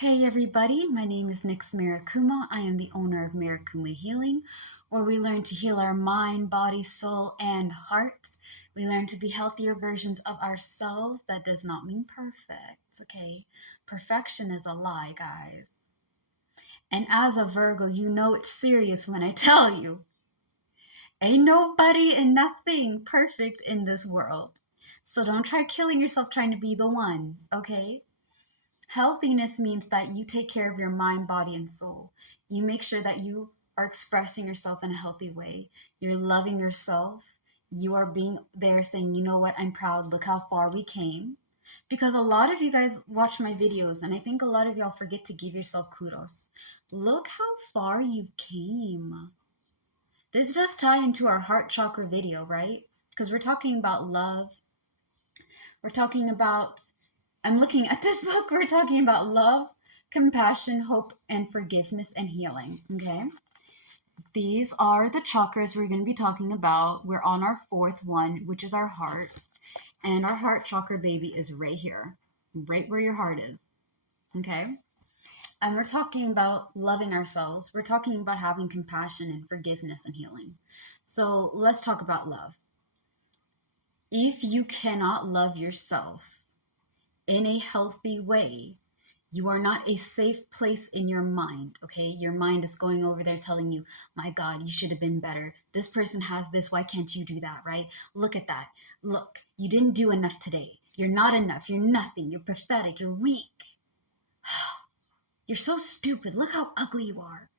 Hey everybody, my name is Nix Mirakuma. I am the owner of Mirakuma Healing, where we learn to heal our mind, body, soul, and heart. We learn to be healthier versions of ourselves. That does not mean perfect, okay? Perfection is a lie, guys. And as a Virgo, you know it's serious when I tell you. Ain't nobody and nothing perfect in this world. So don't try killing yourself trying to be the one, okay? Healthiness means that you take care of your mind, body, and soul. You make sure that you are expressing yourself in a healthy way. You're loving yourself. You are being there saying, you know what, I'm proud. Look how far we came. Because a lot of you guys watch my videos, and I think a lot of y'all forget to give yourself kudos. Look how far you came. This does tie into our heart chakra video, right? Because we're talking about love. We're talking about I'm looking at this book. We're talking about love, compassion, hope, and forgiveness and healing. Okay. These are the chakras we're going to be talking about. We're on our fourth one, which is our heart. And our heart chakra, baby, is right here, right where your heart is. Okay. And we're talking about loving ourselves. We're talking about having compassion and forgiveness and healing. So let's talk about love. If you cannot love yourself in a healthy way, you are not a safe place in your mind, okay? Your mind is going over there telling you, my God, you should have been better. This person has this. Why can't you do that, right? Look at that. Look, you didn't do enough today. You're not enough. You're nothing. You're pathetic. You're weak. You're so stupid. Look how ugly you are.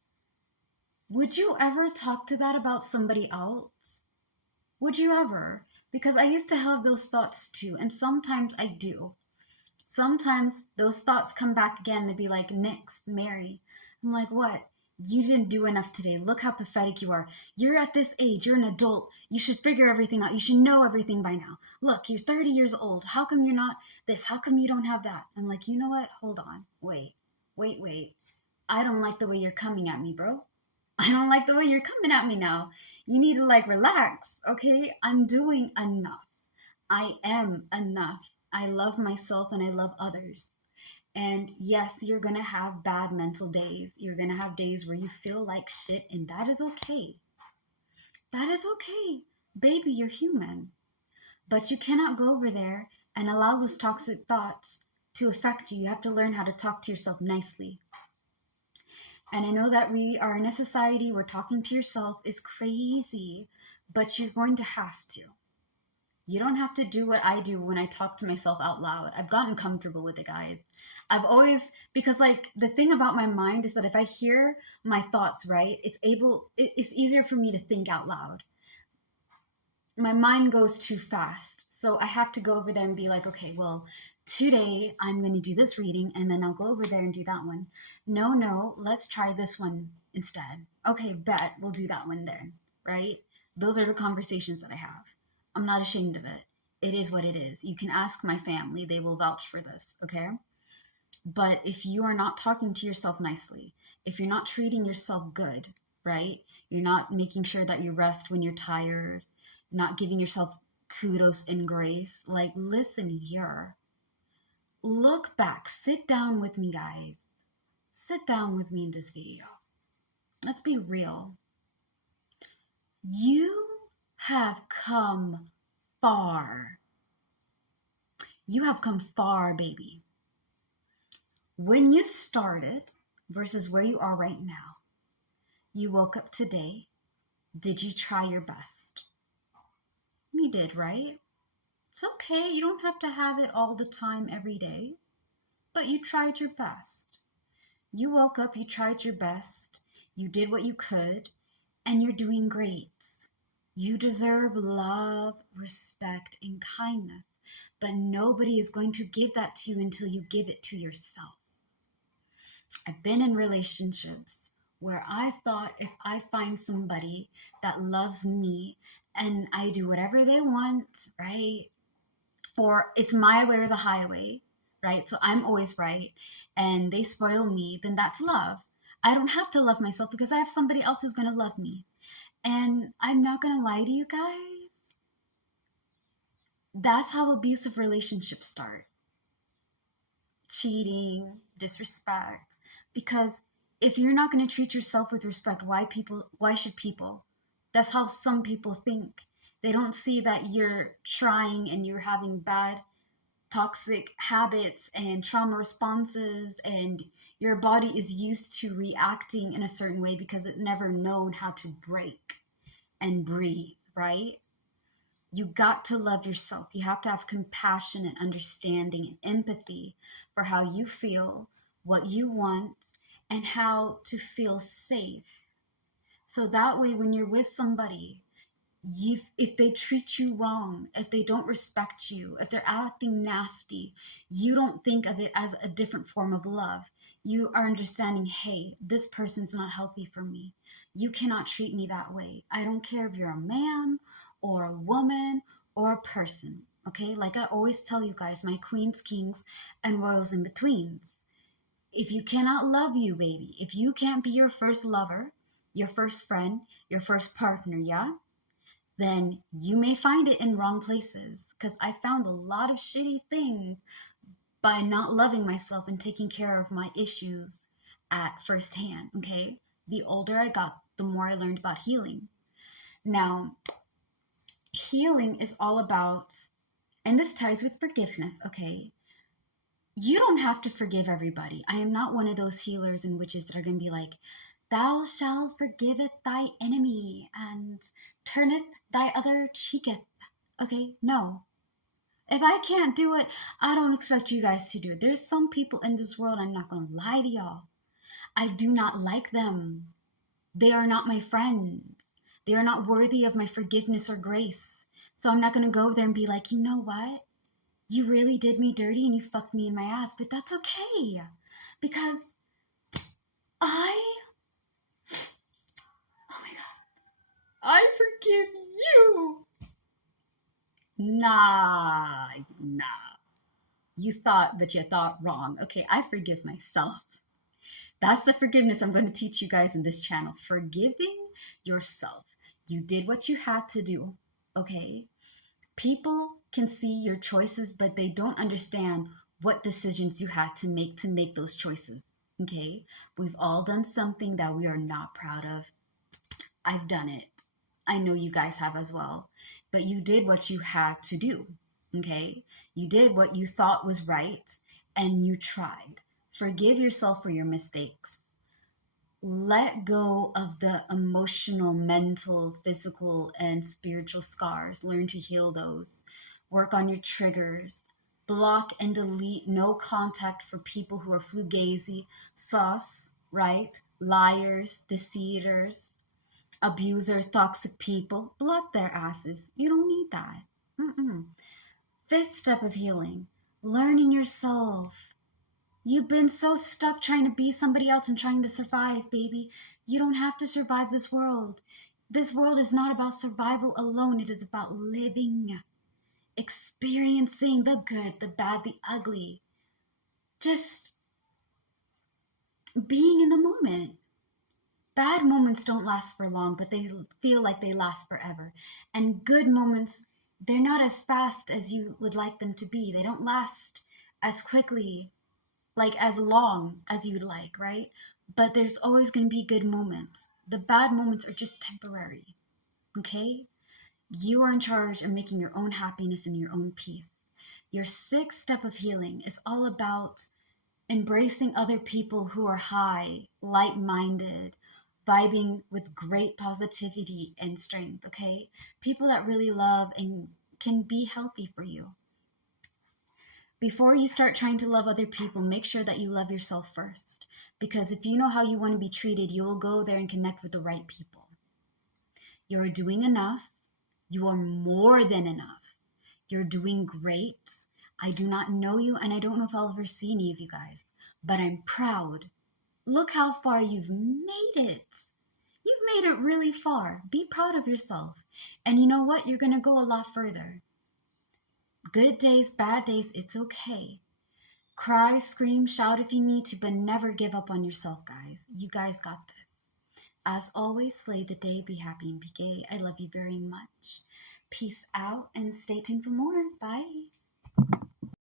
Would you ever talk to that about somebody else? Would you ever? Because I used to have those thoughts too, and sometimes I do. Sometimes those thoughts come back again. They'd be like, Nix, Mary. I'm like, what? You didn't do enough today. Look how pathetic you are. You're at this age. You're an adult. You should figure everything out. You should know everything by now. Look, you're 30 years old. How come you're not this? How come you don't have that? I'm like, you know what? Hold on. Wait. I don't like the way you're coming at me, bro. I don't like the way you're coming at me now. You need to relax, okay? I'm doing enough. I am enough. I love myself and I love others. And yes, you're going to have bad mental days. You're going to have days where you feel like shit, and that is okay. That is okay. Baby, you're human. But you cannot go over there and allow those toxic thoughts to affect you. You have to learn how to talk to yourself nicely. And I know that we are in a society where talking to yourself is crazy, but you're going to have to. You don't have to do what I do when I talk to myself out loud. I've gotten comfortable with it, guys. I've always, because the thing about my mind is that if I hear my thoughts, right, it's easier for me to think out loud. My mind goes too fast. So I have to go over there and be like, okay, well, today I'm going to do this reading and then I'll go over there and do that one. No, let's try this one instead. Okay, bet we'll do that one then, right? Those are the conversations that I have. I'm not ashamed of it. It is what it is. You can ask my family. They will vouch for this, okay? But if you are not talking to yourself nicely, if you're not treating yourself good, right? You're not making sure that you rest when you're tired, not giving yourself kudos and grace. Listen here. Look back. Sit down with me, guys. Sit down with me in this video. Let's be real. You have come far. You have come far, baby. When you started versus where you are right now, you woke up today. Did you try your best? You did, right? It's okay. You don't have to have it all the time every day, but you tried your best. You woke up, you tried your best. You did what you could, and you're doing great. You deserve love, respect, and kindness, but nobody is going to give that to you until you give it to yourself. I've been in relationships where I thought if I find somebody that loves me and I do whatever they want, right? Or it's my way or the highway, right? So I'm always right and they spoil me, then that's love. I don't have to love myself because I have somebody else who's going to love me. And I'm not going to lie to you guys. That's how abusive relationships start. cheating, disrespect. Because if you're not going to treat yourself with respect, why should people? That's how some people think. They don't see that you're trying and you're having bad toxic habits and trauma responses, and your body is used to reacting in a certain way because it never known how to break and breathe, right? You got to love yourself. You have to have compassion and understanding and empathy for how you feel, what you want, and how to feel safe. So that way, when you're with somebody, if they treat you wrong, if they don't respect you, if they're acting nasty, you don't think of it as a different form of love. You are understanding, hey, this person's not healthy for me. You cannot treat me that way. I don't care if you're a man or a woman or a person. Okay, like I always tell you guys, my queens, kings, and royals in betweens. If you cannot love you, baby, if you can't be your first lover, your first friend, your first partner, yeah, then you may find it in wrong places. Because I found a lot of shitty things by not loving myself and taking care of my issues at first hand. Okay, the older I got, the more I learned about healing. Now, healing is all about, and this ties with forgiveness. Okay, you don't have to forgive everybody. I am not one of those healers and witches that are going to be like, thou shalt forgiveth thy enemy and turneth thy other cheeketh. Okay, no. If I can't do it, I don't expect you guys to do it. There's some people in this world, I'm not going to lie to y'all, I do not like them. They are not my friends. They are not worthy of my forgiveness or grace. So I'm not going to go there and be like, you know what? You really did me dirty and you fucked me in my ass, but that's okay. Because oh my God, I forgive you. Nah. You thought, but you thought wrong. Okay, I forgive myself. That's the forgiveness I'm going to teach you guys in this channel. Forgiving yourself. You did what you had to do, okay? People can see your choices, but they don't understand what decisions you had to make those choices, okay? We've all done something that we are not proud of. I've done it. I know you guys have as well. But you did what you had to do, okay? You did what you thought was right, and you tried. Forgive yourself for your mistakes. Let go of the emotional, mental, physical, and spiritual scars. Learn to heal those. Work on your triggers. Block and delete no contact for people who are fugazi, sus, right? Liars, deceitors, abusers, toxic people. Block their asses. You don't need that. Fifth step of healing, learning yourself. You've been so stuck trying to be somebody else and trying to survive, baby. You don't have to survive this world. This world is not about survival alone. It is about living, experiencing the good, the bad, the ugly. Just being in the moment. Bad moments don't last for long, but they feel like they last forever. And good moments, they're not as fast as you would like them to be. They don't last as quickly, like as long as you'd like, right? But there's always going to be good moments. The bad moments are just temporary, okay? You are in charge of making your own happiness and your own peace. Your sixth step of healing is all about embracing other people who are high, light-minded, vibing with great positivity and strength, okay? People that really love and can be healthy for you. Before you start trying to love other people, make sure that you love yourself first. Because if you know how you want to be treated, you will go there and connect with the right people. You are doing enough. You are more than enough. You're doing great. I do not know you, and I don't know if I'll ever see any of you guys, but I'm proud. Look how far you've made it. You've made it really far. Be proud of yourself. And you know what? You're going to go a lot further. Good days, bad days, it's okay. Cry, scream, shout if you need to, but never give up on yourself, guys. You guys got this. As always, slay the day, be happy and be gay. I love you very much. Peace out and stay tuned for more. Bye.